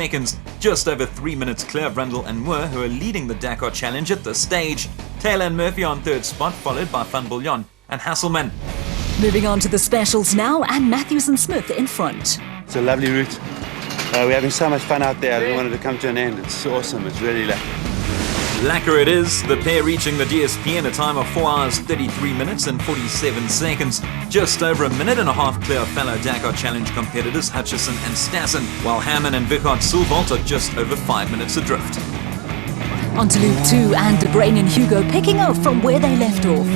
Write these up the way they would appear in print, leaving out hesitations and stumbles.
seconds, just over 3 minutes clear of Rundle and Moore, who are leading the Dakar Challenge at this stage. Taylor and Murphy on third spot, followed by Van Biljon and Hasselman. Moving on to the specials now, and Matthews and Smith in front. It's a lovely route. We're having so much fun out there. I didn't want it to come to an end. It's awesome. It's really Lacquer it is, the pair reaching the DSP in a time of 4 hours 33 minutes and 47 seconds. Just over a minute and a half clear of fellow Dakar Challenge competitors Hutchison and Stassen, while Hammond and Wichert Sulvold are just over 5 minutes adrift. On to Loop 2, and De Bruyn and Hugo picking up from where they left off.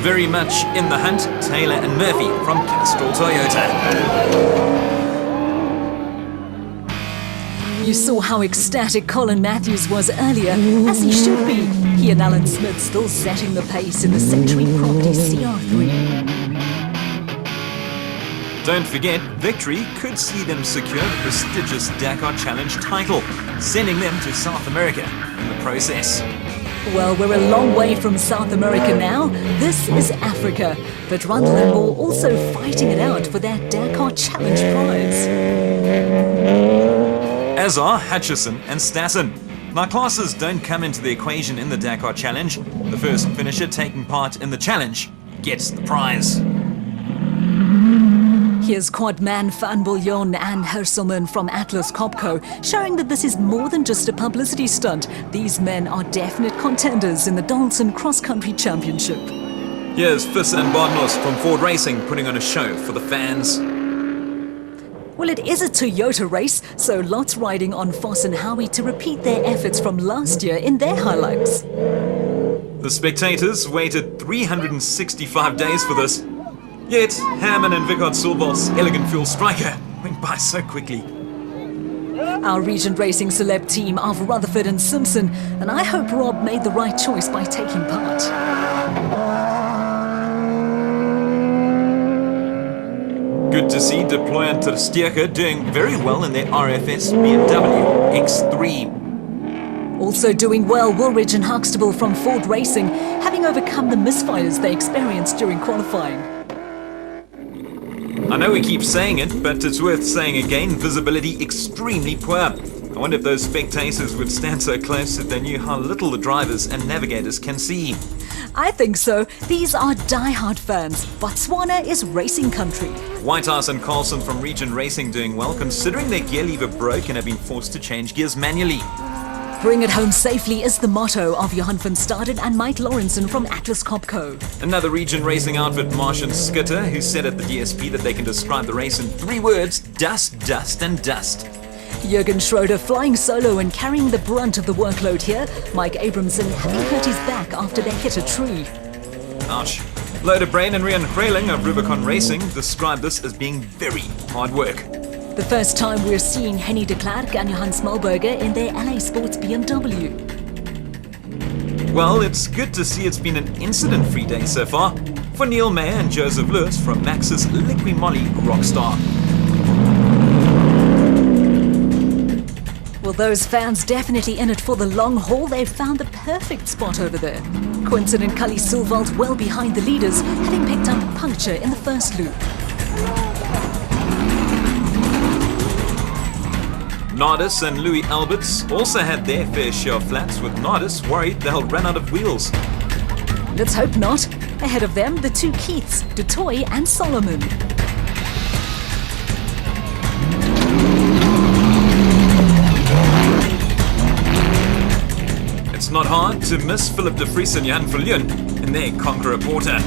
Very much in the hunt, Taylor and Murphy from Castrol Toyota. You saw how ecstatic Colin Matthews was earlier, as he should be. He and Alan Smith still setting the pace in the Century Property CR3. Don't forget, victory could see them secure the prestigious Dakar Challenge title, sending them to South America in the process. Well, we're a long way from South America now. This is Africa. But Rundle and Moore also fighting it out for that Dakar Challenge prize. As are Hutchison and Stassen. Now, classes don't come into the equation in the Dakar Challenge. The first finisher taking part in the challenge gets the prize. Here's quadman Van Biljon and Herselman from Atlas Copco, showing that this is more than just a publicity stunt. These men are definite contenders in the Donaldson Cross Country Championship. Here's Fiss and Barnos from Ford Racing putting on a show for the fans. Well, it is a Toyota race, so lots riding on Foss and Howie to repeat their efforts from last year in their Hilux. The spectators waited 365 days for this. Yet, Hammond and Wichert Sulvold's elegant fuel striker went by so quickly. Our Regent Racing celeb team of Rutherford and Simpson, and I hope Rob made the right choice by taking part. Good to see Deploy and Ter Steege doing very well in their RFS BMW X3. Also doing well, Woolridge and Huxtable from Ford Racing, having overcome the misfires they experienced during qualifying. I know we keep saying it, but it's worth saying again, visibility extremely poor. I wonder if those spectators would stand so close if they knew how little the drivers and navigators can see. I think so. These are die-hard fans. Botswana is racing country. Whitehouse and Carlson from Regent Racing doing well, considering their gear lever broke and have been forced to change gears manually. Bring it home safely is the motto of Johan van Staden and Mike Lawrenson from Atlas Copco. Another Regent Racing outfit, Martian Skitter, who said at the DSP that they can describe the race in 3 words: dust, dust and dust. Jürgen Schroeder flying solo and carrying the brunt of the workload here. Mike Abramson having hurt his back after they hit a tree. Ouch. Loder Brain and Rian Grayling of Rubicon Racing described this as being very hard work. The first time we're seeing Henny de Klerk and Johan Smallberger in their LA Sports BMW. Well, it's good to see it's been an incident-free day so far for Neil Mayer and Joseph Lewis from Maxus Liqui Moly Rockstar. Well, those fans definitely in it for the long haul. They've found the perfect spot over there. Quinton and Cully Sulvold well behind the leaders, having picked up a puncture in the first loop. Nardis and Louis Alberts also had their fair share of flats, with Nardis worried they'll run out of wheels. Let's hope not. Ahead of them, the 2 Keiths, De Toy and Solomon. It's not hard to miss Philip de Vries and Jan Viljoen in their Conqueror Porter.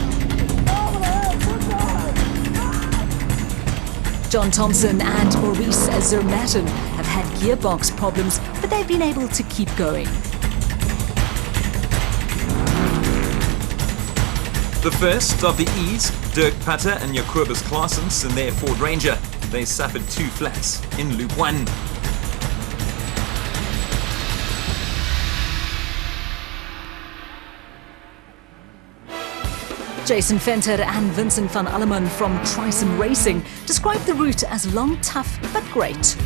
John Thompson and Maurice Zermatten have had gearbox problems, but they've been able to keep going. The first of the E's, Dirk Putter and Jacobus Claessens in their Ford Ranger. They suffered 2 flats in Loop 1. Jason Venter and Vincent van Alleman from Tryson Racing describe the route as long, tough, but great.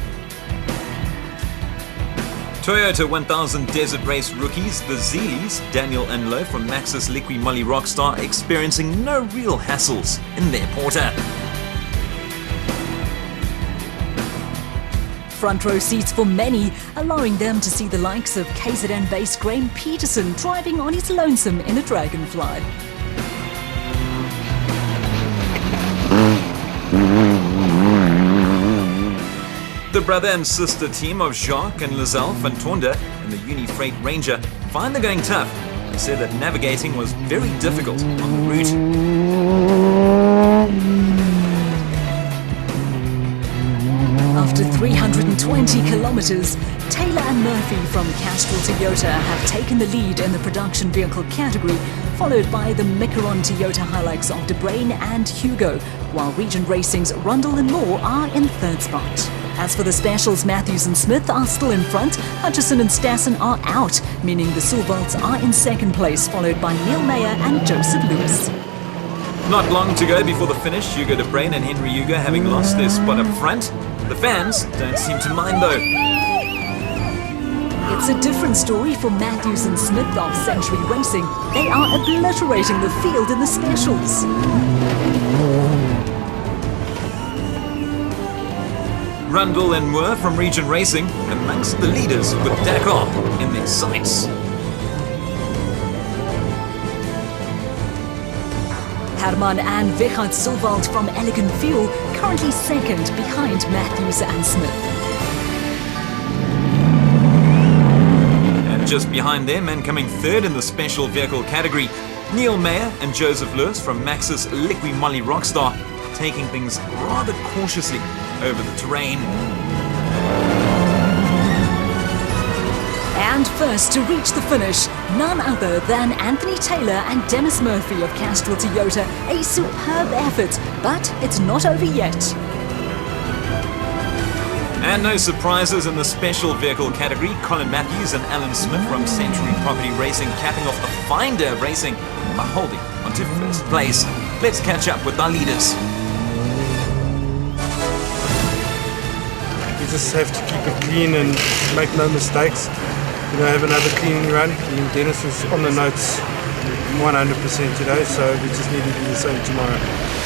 Toyota 1000 Desert Race rookies, the Zeelies, Daniel and Lowe from Maxus Liqui Moly Rockstar, experiencing no real hassles in their Porter. front row seats for many, allowing them to see the likes of KZN-based Graham Peterson driving on his lonesome in a Dragonfly. The brother and sister team of Jacques and Lizelle van Tonder in the Uni-Freight Ranger find the going tough and said that navigating was very difficult on the route. After 320 kilometers, Taylor and Murphy from Castrol Toyota have taken the lead in the production vehicle category, followed by the Micron Toyota Hilux of De Bruyn and Hugo, while Regent Racing's Rundle and Moore are in third spot. As for the specials, Matthews and Smith are still in front, Hutchison and Stassen are out, meaning the Sulvolts are in second place, followed by Neil Mayer and Joseph Lewis. Not long to go before the finish, Hugo De Bruyn and Henry Hugo having lost their spot up front. The fans don't seem to mind though. It's a different story for Matthews and Smith of Century Racing. They are obliterating the field in the specials. Rundle and Moore from Regent Racing amongst the leaders with Dakar in their sights. Herman and Wichert Sulvold from Elegant Fuel currently second behind Matthews and Smith. And just behind them and coming third in the special vehicle category, Neil Mayer and Joseph Lewis from Maxus Liqui Moly Rockstar, taking things rather cautiously over the terrain. And first to reach the finish, none other than Anthony Taylor and Dennis Murphy of Castrol Toyota. A superb effort, but it's not over yet. And no surprises in the special vehicle category, Colin Matthews and Alan Smith from Century Property Racing capping off a fine day of racing by holding onto first place. Let's catch up with our leaders. You just have to keep it clean and make no mistakes. You know, have another clean run. Dennis was on the notes 100% today, so we just need to do the same tomorrow.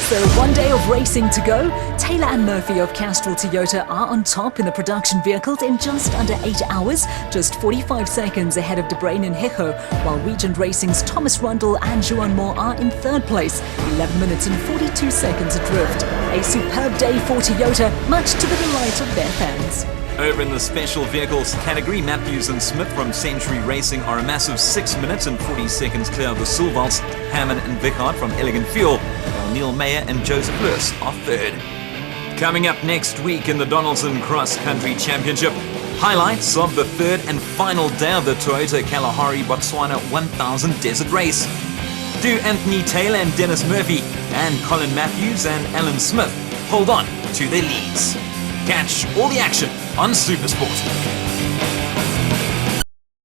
So 1 day of racing to go. Taylor and Murphy of Castrol Toyota are on top in the production vehicles in just under 8 hours, just 45 seconds ahead of De Bruyn and Hecho, while Regent Racing's Thomas Rundle and Juan Moore are in third place, 11 minutes and 42 seconds adrift. A superb day for Toyota, much to the delight of their fans. Over in the special vehicles category, Matthews and Smith from Century Racing are a massive 6 minutes and 40 seconds clear of the Sulvolts, Hammond and Wichert from Elegant Fuel, while Neil Mayer and Joseph Lewis are third. Coming up next week in the Donaldson Cross Country Championship, highlights of the third and final day of the Toyota Kalahari Botswana 1000 Desert Race. Do Anthony Taylor and Dennis Murphy and Colin Matthews and Alan Smith hold on to their leads? Catch all the action on SuperSport.